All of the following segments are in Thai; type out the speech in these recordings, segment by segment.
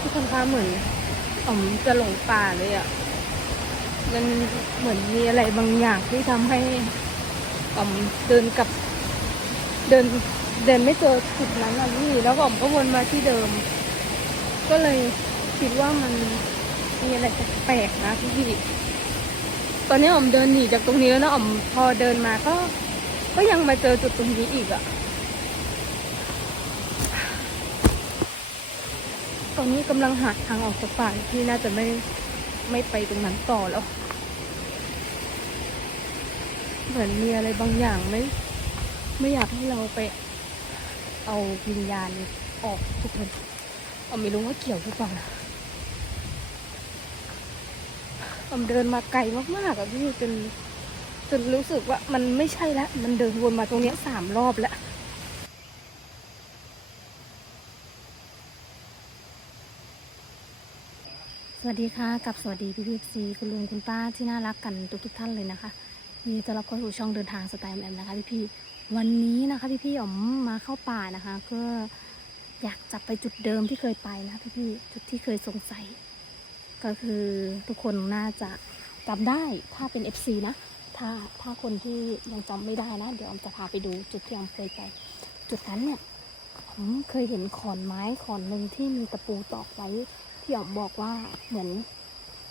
ทุกคนคะเหมือนอมจะหลงป่าเลยอะ่ะ มันเหมือนมีอะไรบางอย่างที่ทำให้ออมเดินกับ เดินเดินไม่เจอจุดนั้นอะพี่แล้วออมก็วนมาที่เดิม ก็เลยคิดว่ามันมีอะไรแปลกๆนะพี่ตอนนี้ออมเดินหนีจากตรงนี้แล้วนะอ๋อมพอเดินมาก็ ก็ยังมาเจอจุดตรงนี้อีกอะต อนนี้กำลังหาทางออกจากป่าที่น่าจะไม่ไม่ไปตรงนั้นต่อแล้ว เหมือนมีอะไรบางอย่างไม่ไม่อยากให้เราไป เอาวิญญาณออกทุกคนอ๋อมไม่รู้ว่าเกี่ยวหรือเปล่านะอ๋อมเดินมาไกลมากๆอะพี่จนจนรู้สึกว่ามันไม่ใช่แล้วมันเดินวนมาตรงนี้สามรอบแล้ว สวัสดีค่ะกับสวัสดีพี่พีซีคุณลุงคุณป้าที่น่ารักกันทุกทุกท่านเลยนะคะยินดีต้อนรับเข้าสู่ช่องเดินทางสไตล์แอมนะคะพี่พี่วันนี้นะคะพี่พี่อ๋อมมาเข้าป่านะคะ ก็อยากจะไปจุดเดิมที่เคยไปนะพี่พี่จุดที่เคยสงสัย ก็คือทุกคนน่าจะจำได้ถ้าเป็น FC นะถ้าถ้าคนที่ยังจำไม่ได้นะ เดี๋ยวอมจะพาไปดูจุดที่อมเคยไป จุดนั้นเนี่ยผมเคยเห็นขอนไม้ขอนหนึ่งที่มีตะปูตอกไว้ ที่ออมบอกว่าเหมือน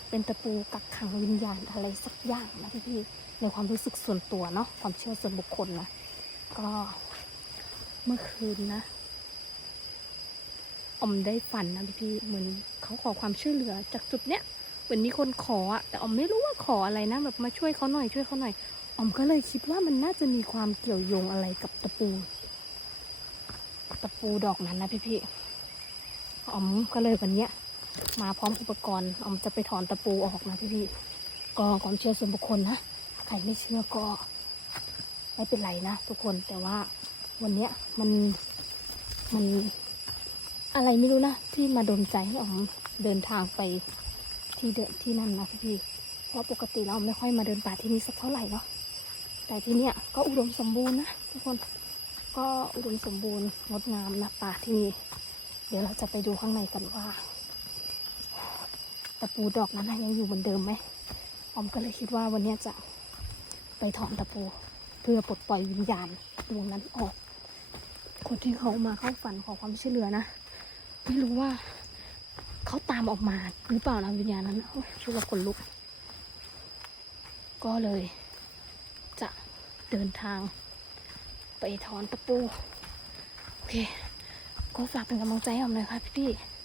เป็นตะปูกักขังวิญญาณอะไรสักอย่างนะพี่พี่ๆในความรู้สึกส่วนตัวเนาะความเชื่อส่วนบุคคลนะก็เมื่อคืนนะอมได้ฝันนะพี่พี่ๆเหมือนเขาขอความช่วยเหลือจากจุดเนี้ยเหมือนมีคนขออะแต่อมไม่รู้ว่าขออะไรนะแบบมาช่วยเขาหน่อยช่วยเขาหน่อยอมก็เลยคิดว่ามันน่าจะมีความเกี่ยวโยงอะไรกับตะปู ตะปูดอกนั้นนะพี่พี่ๆอมก็เลยวันเนี้ย มาพร้อมอุปกรณ์ออมจะไปถอนตะปูออกนะพี่พี่ก็ความเชื่อส่วนบุคคลนะใครไม่เชื่อก็ไม่เป็นไรนะทุกคนแต่ว่าวันเนี้ยมันมันอะไรไม่รู้นะที่มาดนใจให้ออมเดินทางไปที่เดินที่นั่นนะพี่ๆเพราะปกติเราไม่ค่อยมาเดินป่าที่นี่สักเท่าไหร่เนาะแต่ที่เนี่ยก็อุดมสมบูรณ์นะทุกคนก็อุดมสมบูรณ์งดงามนะป่าที่นี่เดี๋ยวเราจะไปดูข้างในกันว่า ตะปูดอกนั้นนะยังอยู่เหมือนเดิมไหมออมก็เลยคิดว่าวันนี้จะไปถอนตะปู เพื่อปลดปล่อยวิญญาณดวงนั้นออก คนที่เขามาเข้าฝันขอความช่วยเหลือนะไม่รู้ว่าเขาตามออกมาหรือเปล่านะวิญญาณนั้นช่วยว่าคนลุก ก็เลยจะเดินทาง ไปถอนตะปู โอเค ก็ฝากเป็นกำลังใจให้ผมหน่อยค่ะพี่ๆ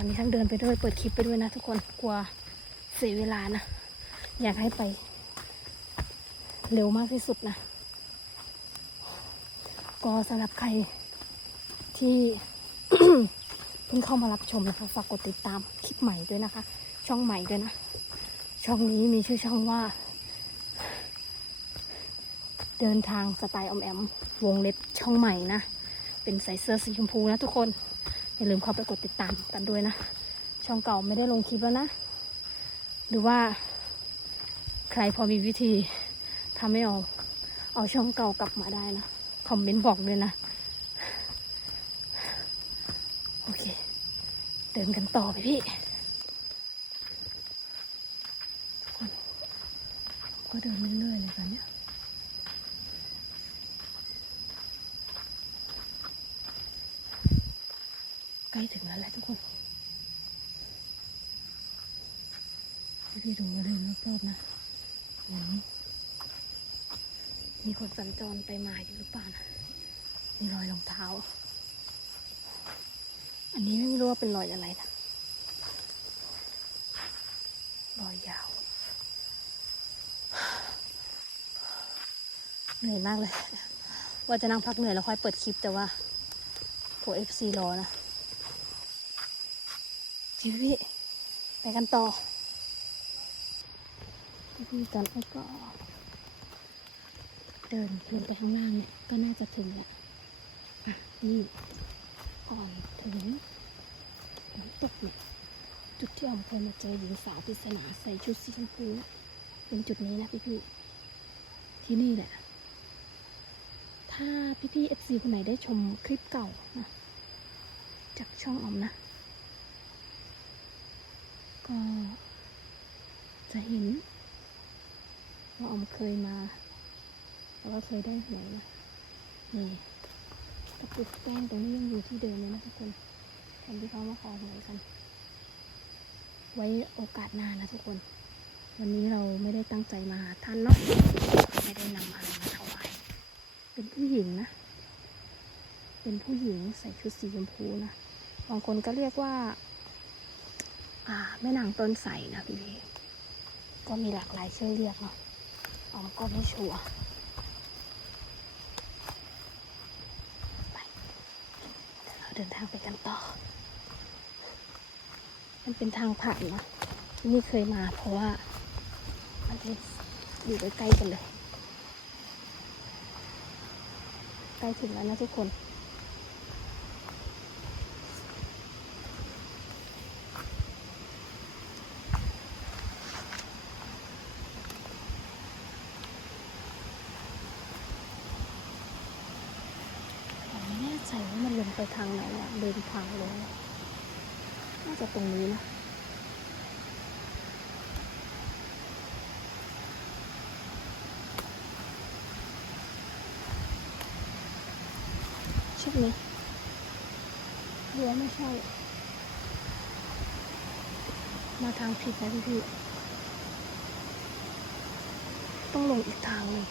อนนี้ทั้งเดินไปด้วยเปิดคลิปไปด้วยนะทุกคนกลัวเสียเวลานะ อยากให้ไป เร็วมากที่สุดนะ ก็สำหรับใครที่เพิ่งเข้ามารับชมนะคะฝากกดติดตามคลิปใหม่ด้วยนะคะ ช่องใหม่ด้วยนะ ช่องนี้มีชื่อช่องว่า เดินทางสไตล์ออมแอม วงเล็บช่องใหม่นะ เป็นใส่เสื้อสีชมพูนะทุกคน อย่าลืมเข้าไปกดติดตามกันด้วยนะ ช่องเก่าไม่ได้ลงคลิปแล้วนะ หรือว่า ใครพอมีวิธีทำให้เอาเอาช่องเก่ากลับมาได้นะ คอมเมนต์บอกเลยนะ โอเค เดินกันต่อไปพี่ทุกคนก็เดินเรื่อยๆเลยตอนเนี้ยใกล้ ถึงแล้วแหละทุกคนพี่ดูเดินรอบๆนะเหมือนมีคนสัญจรไปมาอยู่หรือเปล่านะมีรอยรองเท้า อันนี้ไม่รู้ว่าเป็นรอยอะไรนะรอยยาวเหนื่อยมากเลย ว่าจะนั่งพักเหนื่อยแล้วค่อยเปิดคลิปแต่ว่าโผเอฟซีรอนะ พี่พี่ไปกันต่อพี่ตอนนี้ก็ เดินลงไปข้างล่างเนี่ยก็น่าจะถึงแหละอะนี่ก่อนถึงน้ำตกเนี่ยจุดที่ออมเคยมาเจอหญิงสาวปริศนาใส่ชุดสีชมพูเป็นจุดนี้นะพี่พี่ที่นี่แหละ ถ้าพี่พี่เอฟซีคนไหนได้ชมคลิปเก่านะจากช่องออมนะ ก็จะเห็นว่าออมเคยมาแล้วก็เคยได้หวยนะนี่ตะกุดแป้งตรงนี้ยังอยู่ที่เดิมเลยนะทุกคนคนที่เขามาขอหวยกัน ไว้โอกาสหน้านะทุกคน วันนี้เราไม่ได้ตั้งใจมาหาท่านเนาะไม่ได้นำอะไรมาถวายเป็นผู้หญิงนะ เป็นผู้หญิงใส่ชุดสีชมพูนะบางคนก็เรียกว่า แม่นางต้นใสนะพี่พี่ก็มีหลากหลายชื่อเรียกเนาะออมก็ไม่ชัวร์ไปเดี๋ยวเราเดินทางไปกันต่อ มันเป็นทางผ่านนะที่นี่เคยมาเพราะว่า มันจะอยู่ใกล้ๆกันเลย ใกล้ถึงแล้วนะทุกคน ผมไม่แน่ใจว่ามันลงไปทางไหนอะ เดินทางลงน่าจะตรงนี้นะใช่ไหมหรือไม่ใช่ มาทางผิดนะพี่พี่ต้องลงอีกทางหนึ่ง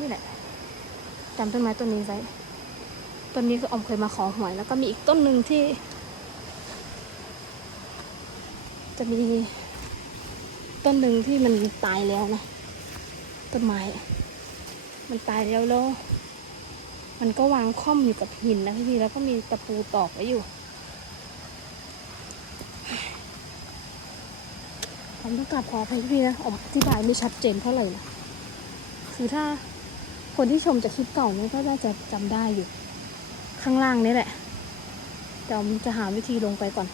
นี่แหละจำต้นไม้ต้นนี้ไว้ต้นนี้คืออมเคยมาขอหวย แล้วก็มีอีกต้นหนึ่งที่ จะมีต้นหนึ่งที่มันตายแล้วนะต้นไม้ มันตายแล้วแล้ว มันก็วางค่อมอยู่กับหินนะพี่ๆแล้วก็มีตะปูตอกไว้อยู่ผมต้องกลับขออภัยพี่นะผมอธิบายไม่ชัดเจนเท่าไหร่นะคือถ้า คนที่ชมจากคลิปเก่าเนี่ยก็น่าจะจำได้อยู่ ข้างล่างนี่แหละแต่จะหาวิธีลงไปก่อน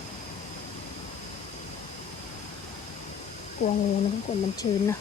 กลัวงูนะทุกคนมันชื้นนะ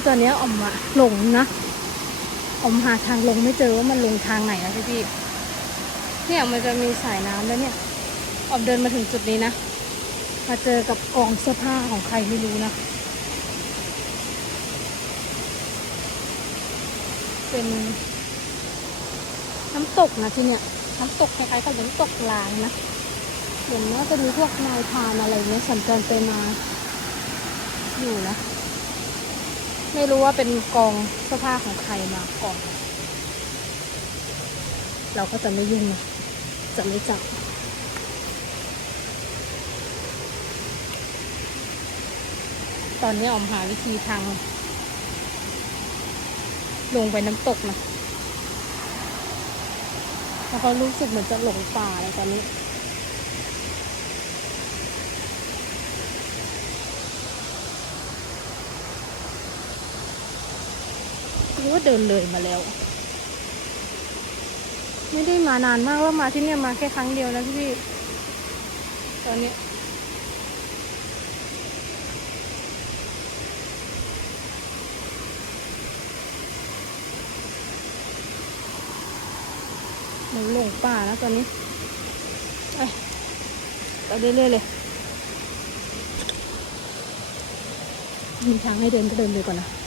่ตอนนี้อมอะหลงนะอมหาทางลงไม่เจอว่ามันลงทางไหนนะพี่พี่เนี่ยมันจะมีสายน้ำแล้วเนี่ยอมเดินมาถึงจุดนี้นะมาเจอกับกองเสื้อผ้าของใครไม่รู้นะเป็นน้ำตกนะที่เนี่ยน้ำตกคล้ายๆกับน้ำตกลางนะเหมือนว่าจะมีพวกนายพานอะไรเงี้ยสัญจรไปมาอยู่นะ ไม่รู้ว่าเป็นกองเสื้อผ้าของใครมาก่องเราก็จะไม่ยุ่งนะจะไม่จับตอนนี้ออมหาวิธีทาง ลงไปน้ำตกนะแล้วก็รู้สึกเหมือนจะหลงป่าเลยตอนนี้ หรือว่าเดินเลยมาแล้ว ไม่ได้มานานมากแล้วมาที่เนี่ยมาแค่ครั้งเดียวนะพี่ ตอนนี้หมือนหลงป่าแล้วตอนนี้ไปไปเรื่อยๆเลยมีทางให้เดินก็เดินเลยก่อนนะ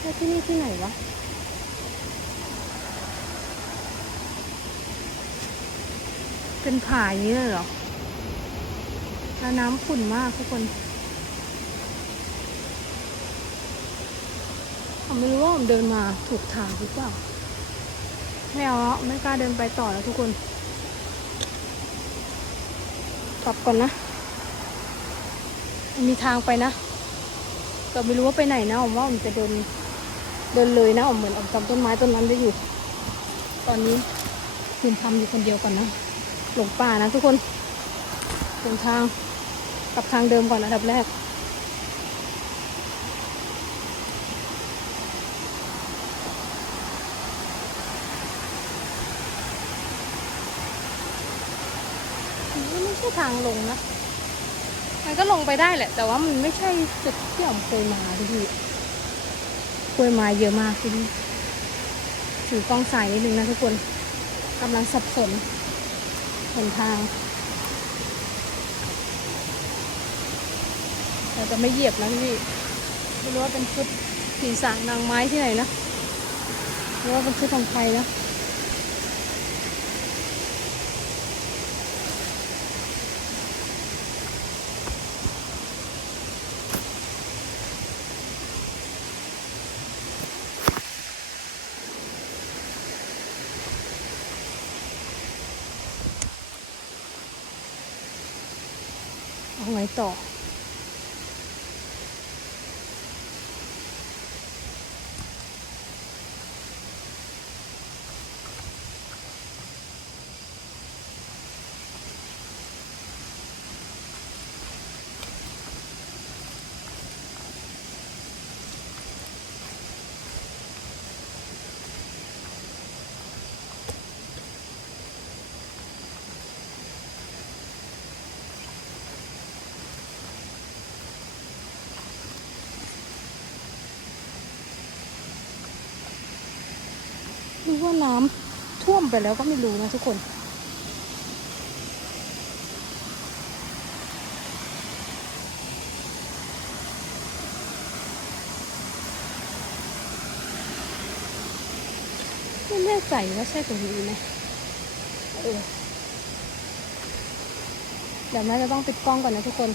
แล้วที่นี่ที่ไหนวะเป็นผาอย่างนี้เลยเหรอ แล้วน้ำขุ่นมากทุกคนผมไม่รู้ว่าผมเดินมาถูกทางหรือเปล่าไม่เอาแล้วไม่กล้าเดินไปต่อแล้วทุกคน กลับก่อนนะ มีทางไปนะแต่ไม่รู้ว่าไปไหนนะผมว่าผมจะเดินเดินเลยนะผมเหมือนผมจำต้นไม้ต้นนั้นได้อยู่ ตอนนี้คืนทำอยู่คนเดียวก่อนนะหลงป่านะทุกคนเดินทางกลับทางเดิมก่อนอันดับแรกไม่ใช่ทางลงนะ มันก็ลงไปได้แหละ แต่ว่ามันไม่ใช่จุดที่ผมเคยมาพี่พี่เคยมาเยอะมากพี่ถือกล้องสายนิดนึงนะทุกคนกำลังสับสนหนทางแต่จะไม่เหยียบนะพี่พี่ไม่รู้ว่าเป็นชุดผีสางนางไม้ที่ไหนนะหรือว่าเป็นชุดของใครนะ เอาไงต่อ ว่าน้ำท่วมไปแล้วก็ไม่รู้นะทุกคนไม่แน่ใจว่าใช่ตรงนี้ไหมเออเดี๋ยวแม่จะต้องปิดกล้องก่อนนะทุกคน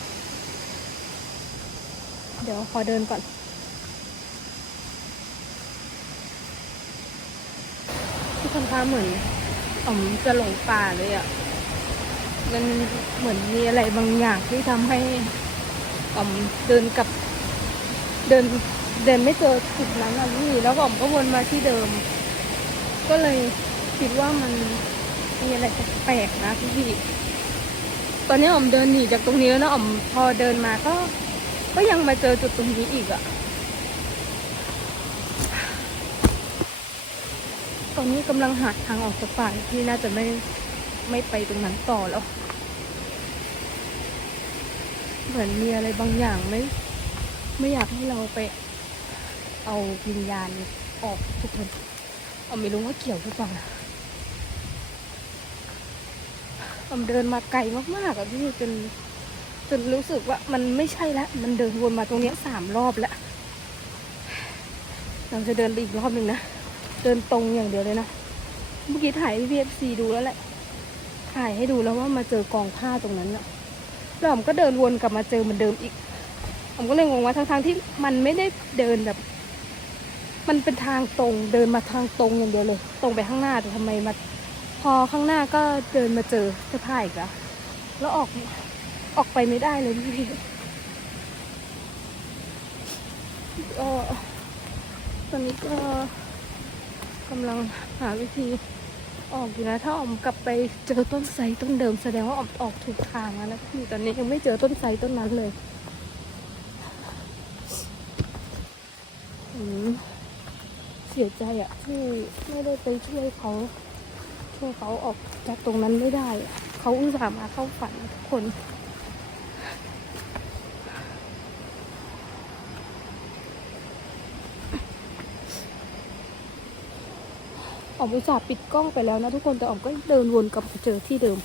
เดี๋ยวขอเดินก่อน ทุก คนคะเหมือนอมจะหลงป่าเลยอะ่ะ มันเหมือนมีอะไรบางอย่างที่ทำให้ออมเดินกับ เดินเดินไม่เจอจุดนั้นอะพี่แล้วก็อ๋อมก็วนมาที่เดิม ก็เลยคิดว่ามันมีอะไรแปลกๆนะพี่พี่ตอนนี้ออมเดินหนีจากตรงนี้แล้วนะออมพอเดินมาก็ ก็ยังมาเจอจุดตรงนี้อีกอะ อนนี้กำลังหาทางออกจากป่าที่น่าจะไม่ไม่ไปตรงนั้นต่อแล้ว เหมือนมีอะไรบางอย่างไม่ ไม่อยากให้เราไป เอาวิญญาณออกทุกคน เอาไม่รู้ว่าเกี่ยวหรือเปล่านะอมเดินมาไกลมากๆอะพี่จนจนรู้สึกว่ามันไม่ใช่แล้วมันเดินวนมาตรงนี้สามรอบแล้ว เราจะเดินไปอีกรอบหนึ่งนะ ดินตรงอย่างเดียวเลยนะ เมื่อกี้ถ่ายให้พีเอฟซีดูแล้วแหละ ถ่ายให้ดูแล้วว่ามาเจอกองผ้าตรงนั้นอะแล้วผมก็เดินวนกลับมาเจอเหมือนเดิมอีก ผมก็เลยงงว่าทั้งๆที่มันไม่ได้เดินแบบ มันเป็นทางตรงเดินมาทางตรงอย่างเดียวเลย ตรงไปข้างหน้าแต่ทำไมมาพอข้างหน้าก็เดินมาเจอเสื้อผ้าอีกอะแล้วออกออกไปไม่ได้เลยพี่ก็ตอนนี้ก็ กำลังหาวิธีออกอยู่นะ ถ้าออมกลับไปเจอต้นไทรต้นเดิมแสดงว่าออมออกถูกทางแล้วนะพี่ตอนนี้ยังไม่เจอต้นไทรต้นนั้นเลยเสียใจอะที่ไม่ได้ไปช่วยเขาช่วยเขาออกจากตรงนั้นไม่ได้ เขาอุตส่าห์มาเข้าฝันทุกคน ออมอุตส่าห์ปิดกล้องไปแล้วนะทุกคนแต่ออมก็เดินวนกลับมาเจอที่เดิม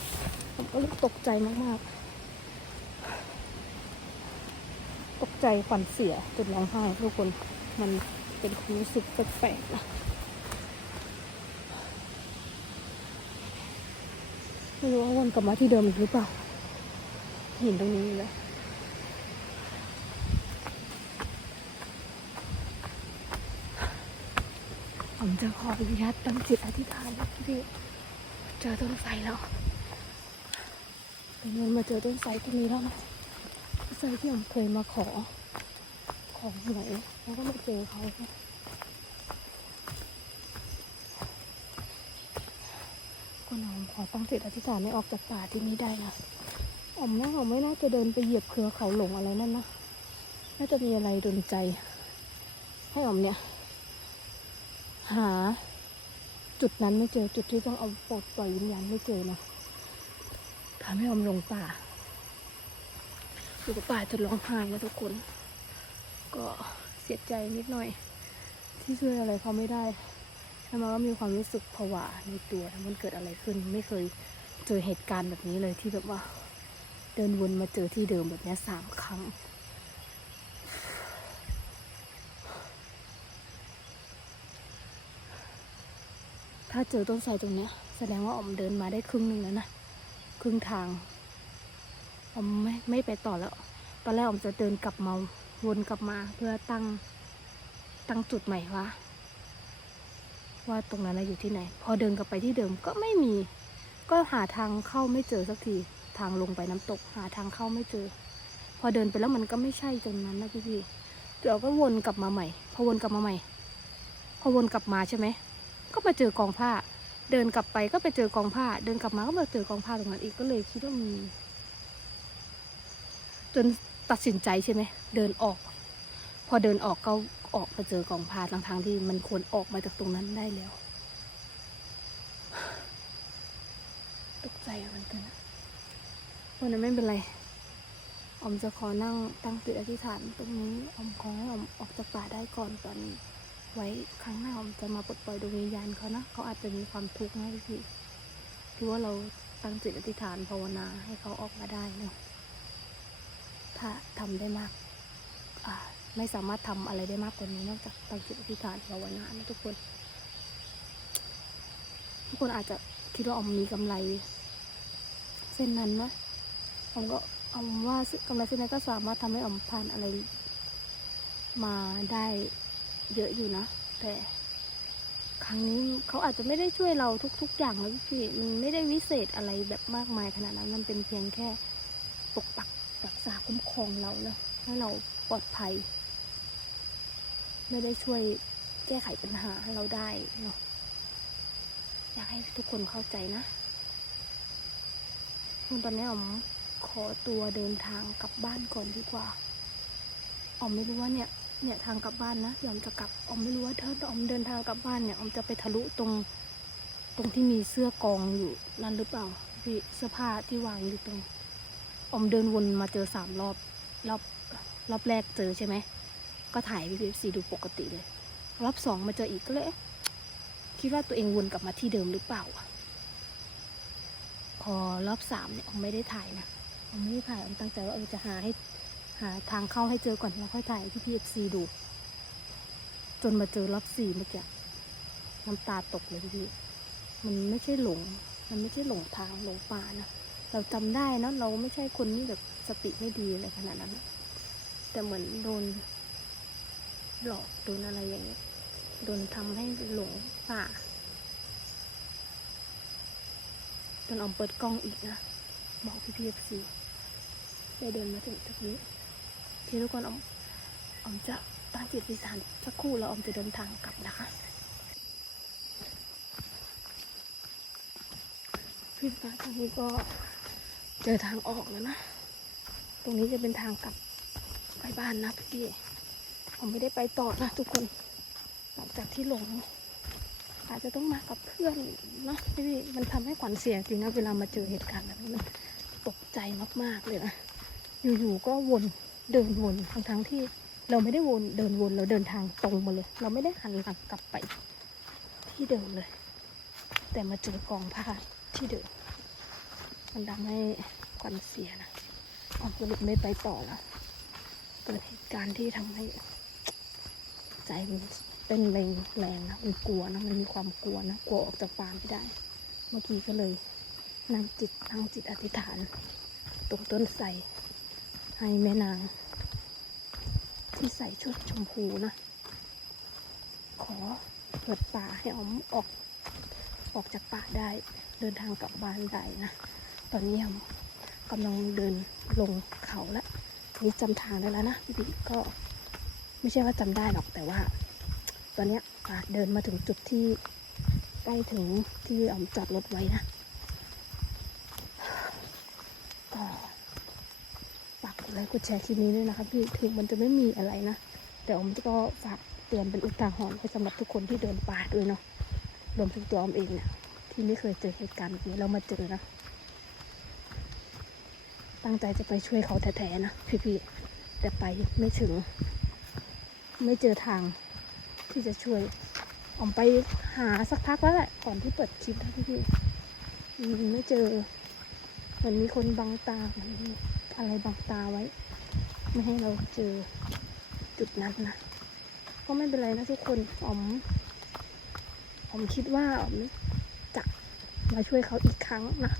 ออมก็เลยตกใจมากๆ ตกใจขวัญเสียจนร้องไห้ทุกคนมันเป็นความรู้สึกแปลกๆนะไม่รู้ว่าวนกลับมาที่เดิมอีกหรือเปล่า เห็นตรงนี้เลย ผมจะขออนุญาตตั้งจิตอธิษฐานนะพี่เจอต้นไทรแล้วเป็นเงินมาเจอต้นไทรตรงนี้แล้วนะต้นไทรที่ผมเคยมาขอ ของหวยแล้วก็มาเจอเขาค่ะคนเราขอตั้งจิตอธิษฐานไม่ออกจากป่าที่นี้ได้นะอมว่าอมไม่น่าจะเดินไปเหยียบเครือเขาหลงอะไรนั่นนะ น่าจะมีอะไรดนใจ ให้อมเนี่ย หา จุดนั้นไม่เจอจุดที่ต้องเอาปลดปล่อยวิญญาณไม่เจอนะทำให้อมลงป่าอยู่กับป่าจนร้องไห้นะทุกคน ก็เสียใจนิดหน่อย ที่ช่วยอะไรเขาไม่ได้แล้วมันก็มีความรู้สึกผวาในตัวทั้งมันเกิดอะไรขึ้น ไม่เคยเจอเหตุการณ์แบบนี้เลยที่แบบว่า เดินวนมาเจอที่เดิมแบบนี้สามครั้ง ถ้าเจอต้นไทรตรงเนี้ย แสดงว่าออมเดินมาได้ครึ่งหนึ่งแล้วนะ ครึ่งทางออมไม่ไม่ไปต่อแล้ว ตอนแรกออมจะเดินกลับมาวนกลับมาเพื่อตั้งตั้งจุดใหม่ว่าว่าตรงนั้นน่ะอยู่ที่ไหน พอเดินกลับไปที่เดิมก็ไม่มี ก็หาทางเข้าไม่เจอสักทีทางลงไปน้ำตก หาทางเข้าไม่เจอ พอเดินไปแล้วมันก็ไม่ใช่ตรงนั้นนะพี่พี่เดี๋ยวก็วนกลับมาใหม่ พอวนกลับมาใหม่ พอวนกลับมาใช่ไหม ก็มาเจอกองผ้า เดินกลับไปก็ไปเจอกองผ้า เดินกลับมาก็มาเจอกองผ้าตรงนั้นอีกก็เลยคิดว่ามี จนตัดสินใจใช่ไหมเดินออก พอเดินออกก็ออกมาเจอกองผ้าทางทางที่มันควรออกมาจากตรงนั้นได้แล้ว ตกใจเหมือนกันวันนั้นไม่เป็นไรอมจะขอนั่งตั้งจิตอธิษฐานตรงนี้อมขอให้ออมออกจากป่าได้ก่อนตอนนี้ ไว้ครั้งหน้าอมจะมาปลดปล่อยดวงวิญญาณเขานะเขาอาจจะมีความทุกข์นะพี่คือว่าเราตั้งจิตอธิษฐานภาวนาให้เขาออกมาได้เนาะถ้าทำได้มากอ่าไม่สามารถทำอะไรได้มากกว่านี้นอกจากตั้งจิตอธิษฐานภาวนานะทุกคน ทุกคนอาจจะคิดว่าออมมีกำไร เส้นนั้นนะอมก็ออมว่ากำไรเส้นนั้นก็สามารถทำให้ออมผ่านอะไรมาได้ เยอะอยู่นะ แต่ครั้งนี้เขาอาจจะไม่ได้ช่วยเราทุก ๆ อย่างแล้วพี่มันไม่ได้วิเศษอะไรแบบมากมายขนาดนั้น มันเป็นเพียงแค่ปกปักรักษาคุ้มครองเรานะให้เราปลอดภัย ไม่ได้ช่วยแก้ไขปัญหาให้เราได้เนาะอยากให้ทุกคนเข้าใจนะคุณตอนนี้ออมขอตัวเดินทางกลับบ้านก่อนดีกว่าออมไม่รู้ว่าเนี่ย เนี่ยทางกลับบ้านนะยอมจะกลับอมไม่รู้ว่าถ้าออมเดินทางกลับบ้านเนี่ยอมจะไปทะลุตรง ตรงที่มีเสื้อกองอยู่นั่นหรือเปล่าพี่เสื้อผ้าที่วางอยู่ตรง อมเดินวนมาเจอสามรอบรอบรอบแรกเจอใช่ไหมก็ถ่ายพีพีซีดูปกติเลย รอบสองมาเจออีกก็เลยคิดว่าตัวเองวนกลับมาที่เดิมหรือเปล่าพอรอบสามเนี่ยอมไม่ได้ถ่ายนะอมไม่ได้ถ่ายออมตั้งใจว่าเออจะหาให้ หาทางเข้าให้เจอก่อนแล้วค่อยถ่ายที่พีเอฟซีดู จนมาเจอรอบสี่เมื่อกี้น้ำตาตกเลยพี่มันไม่ใช่หลง มันไม่ใช่หลงทางหลงป่านะเราจำได้นะเราไม่ใช่คนที่แบบสติไม่ดีอะไรขนาดนั้นแต่เหมือนโดน หลอกโดนอะไรอย่างเงี้ยโดนทำให้หลงป่าจนออมเปิดกล้องอีกนะบอกพี่พีเอฟซีได้เดินมาถึงตรงนี้ ทีทุกคนอมอมจะตั้งจิตอธิษฐานสักครู่แล้วอมจะเดินทางกลับนะคะพี่ฟ้าตรงนี้ก็เจอทางออกแล้วนะ ตรงนี้จะเป็นทางกลับไปบ้านนะพี่พผมไม่ได้ไปต่อนะทุกคน หลังจากที่หลง อาจจะต้องมากับเพื่อนนะพี่มันทำให้ขวัญเสียจริงนะเวลามาเจอเหตุการณ์แบบนี้มันตกใจมากๆเลยนะ อยู่ๆก็วน เดินวนทั้งๆที่เราไม่ได้วนเดินวนเราเดินทางตรงมาเลย เราไม่ได้หันหลังกลับไป ที่เดิมเลย แต่มาเจอกองผ้าที่เดิมมันทำให้ขวัญเสียนะออมก็เลยไม่ไปต่อแล้วเกิดเหตุการณ์ที่ทำให้ ใจมันเต้นแรงแรงนะมันกลัวนะมันมีความกลัวนะกลัวออกจากป่าไม่ได้ เมื่อกี้ก็เลยนั่งจิตนั่งจิตอธิษฐานตรงต้นไทรให้แม่นาง ที่ใส่ชุดชมพูนะ ขอเปิดป่าให้ออมออก ออกจากป่าได้ เดินทางกลับบ้านได้นะ ตอนนี้ออมกำลังเดินลงเขาแล้วนี่จำทางได้แล้วนะพี่บิ๊กก็ไม่ใช่ว่าจำได้หรอกแต่ว่า ตอนนี้เดินมาถึงจุดที่ใกล้ถึงที่ออมจอดรถไว้นะ ก็ฝา กดแชร์คลิปนี้ด้วยนะครับพี่ถึงมันจะไม่มีอะไรนะแต่ออมก็ฝากเตือนเป็นอุทาหรณ์ให้สำหรับทุกคนที่เดินป่าด้วยเนาะรวมถึงตัวออมเองเนี่ยที่ไม่เคยเจอเหตุการณ์แบบนี้เรามาเจอนะตั้งใจจะไปช่วยเขาแท้ๆนะพี่ๆแต่ไปไม่ถึง ไม่เจอทางที่จะช่วยออมไปหาสักพักแล้วแหละก่อนที่เปิดคลิปนะพี่ๆไม่เจอเหมือนมีคนบังตาอะไรบังตาไว้ ไม่ให้เราเจอจุดนั้นนะ ก็ไม่เป็นไรนะทุกคนออมอมคิดว่าออมจะมาช่วยเขาอีกครั้งนะ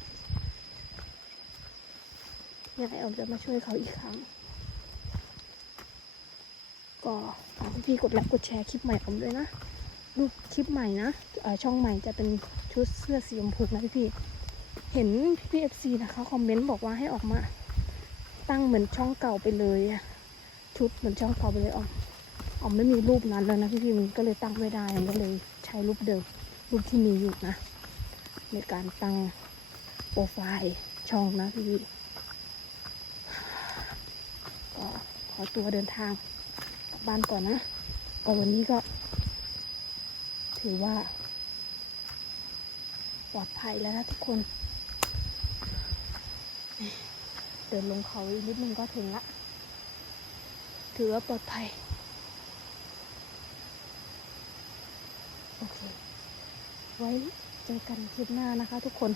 ยังไงออมจะมาช่วยเขาอีกครั้ง ก็ฝากพี่กดไลค์กดแชร์คลิปใหม่ผมด้วยนะรูปคลิปใหม่นะช่องใหม่จะเป็นชุดเสื้อสีชมพูนะพี่เห็นพี่เอฟซีนะคะคอมเมนต์บอกว่าให้ออกมา ตั้งเหมือนช่องเก่าไปเลยอะชุดเหมือนช่องเก่าไปเลยออมออไม่มีรูปนั้นแล้วนะพี่ๆมันก็เลยตั้งไม่ได้มันก็เลยใช้รูปเดิมรูปที่มีอยู่นะ ในการตั้งโปรไฟล์ช่องนะพี่ๆก็ขอตัวเดินทางกลับบ้านก่อนนะก็วันนี้ก็ ถือว่า ปลอดภัยแล้วนะทุกคน เดินลงเขาอีกนิดนึงก็ถึงละ ถือว่าปลอดภัย โอเค ไว้เจอกันคลิปหน้านะคะทุกคน